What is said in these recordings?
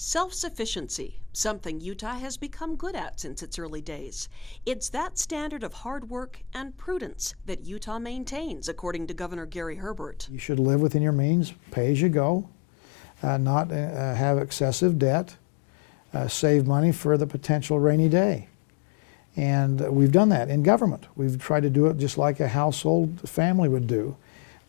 Self-sufficiency, something Utah has become good at since its early days. It's that standard of hard work and prudence that Utah maintains, according to Governor Gary Herbert. You should live within your means, pay as you go, not have excessive debt, save money for the potential rainy day. And we've done that in government. We've tried to do it just like a household family would do.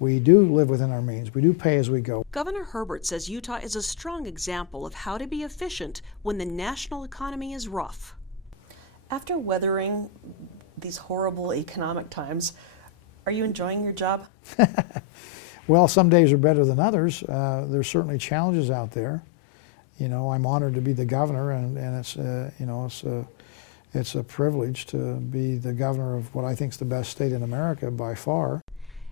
We do live within our means. We do pay as we go. Governor Herbert says Utah is a strong example of how to be efficient when the national economy is rough. After weathering these horrible economic times, are you enjoying your job? Well, some days are better than others. There's certainly challenges out there. You know, I'm honored to be the governor, and it's it's a privilege to be the governor of what I think is the best state in America by far.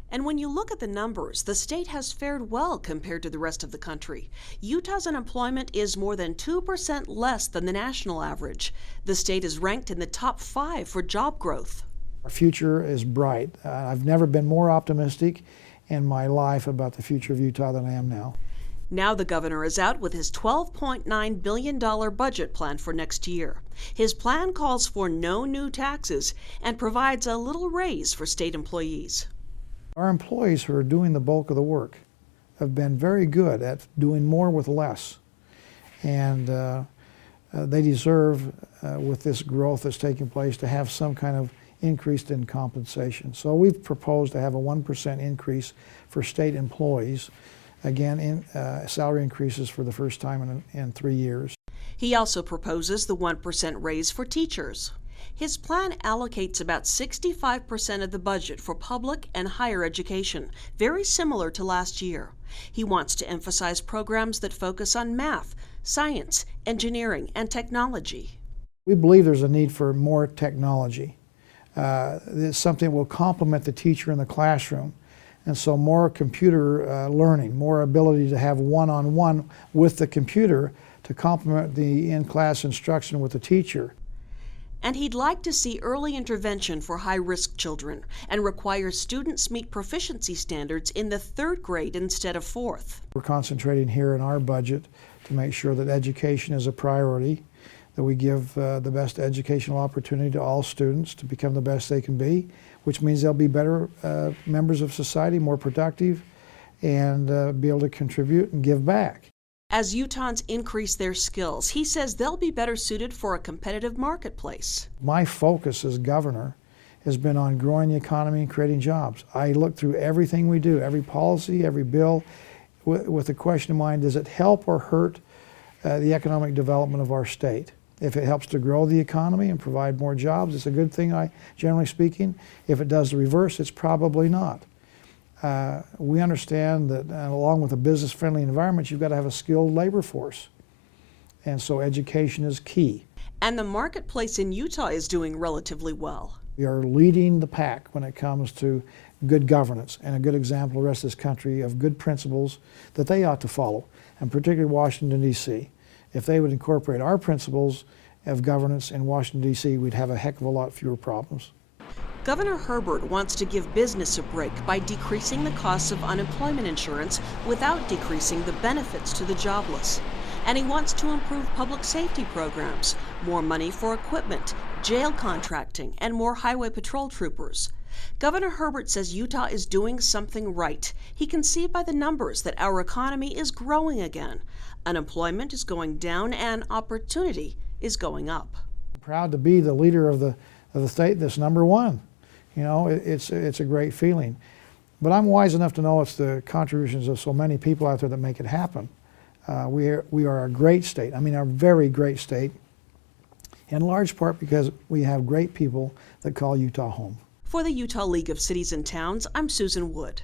And when you look at the numbers, the state has fared well compared to the rest of the country. Utah's unemployment is more than 2% less than the national average. The state is ranked in the top 5 for job growth. Our future is bright. I've never been more optimistic in my life about the future of Utah than I am now. Now the governor is out with his $12.9 billion budget plan for next year. His plan calls for no new taxes and provides a little raise for state employees. Our employees who are doing the bulk of the work have been very good at doing more with less. And they deserve, with this growth that's taking place, to have some kind of increase in compensation. So we've proposed to have a 1% increase for state employees. Again, salary increases for the first time in 3 years. He also proposes the 1% raise for teachers. His plan allocates about 65% of the budget for public and higher education, very similar to last year. He wants to emphasize programs that focus on math, science, engineering, and technology. We believe there's a need for more technology. It's something that will complement the teacher in the classroom. And so more computer learning, more ability to have one-on-one with the computer to complement the in-class instruction with the teacher. And he'd like to see early intervention for high-risk children and require students meet proficiency standards in the 3rd grade instead of 4th. We're concentrating here in our budget to make sure that education is a priority, that we give the best educational opportunity to all students to become the best they can be, which means they'll be better members of society, more productive, and be able to contribute and give back. As Utahns increase their skills, he says they'll be better suited for a competitive marketplace. My focus as governor has been on growing the economy and creating jobs. I look through everything we do, every policy, every bill, with the question in mind, does it help or hurt the economic development of our state? If it helps to grow the economy and provide more jobs, it's a good thing, generally speaking. If it does the reverse, it's probably not. We understand that along with a business-friendly environment, you've got to have a skilled labor force. And so education is key. And the marketplace in Utah is doing relatively well. We are leading the pack when it comes to good governance and a good example of the rest of this country of good principles that they ought to follow, and particularly Washington, D.C. If they would incorporate our principles of governance in Washington, D.C., we'd have a heck of a lot fewer problems. Governor Herbert wants to give business a break by decreasing the costs of unemployment insurance without decreasing the benefits to the jobless. And he wants to improve public safety programs, more money for equipment, jail contracting, and more highway patrol troopers. Governor Herbert says Utah is doing something right. He can see by the numbers that our economy is growing again. Unemployment is going down and opportunity is going up. I'm proud to be the leader of the state that's #1. You know, it's a great feeling. But I'm wise enough to know it's the contributions of so many people out there that make it happen. We are a great state, I mean a very great state, in large part because we have great people that call Utah home. For the Utah League of Cities and Towns, I'm Susan Wood.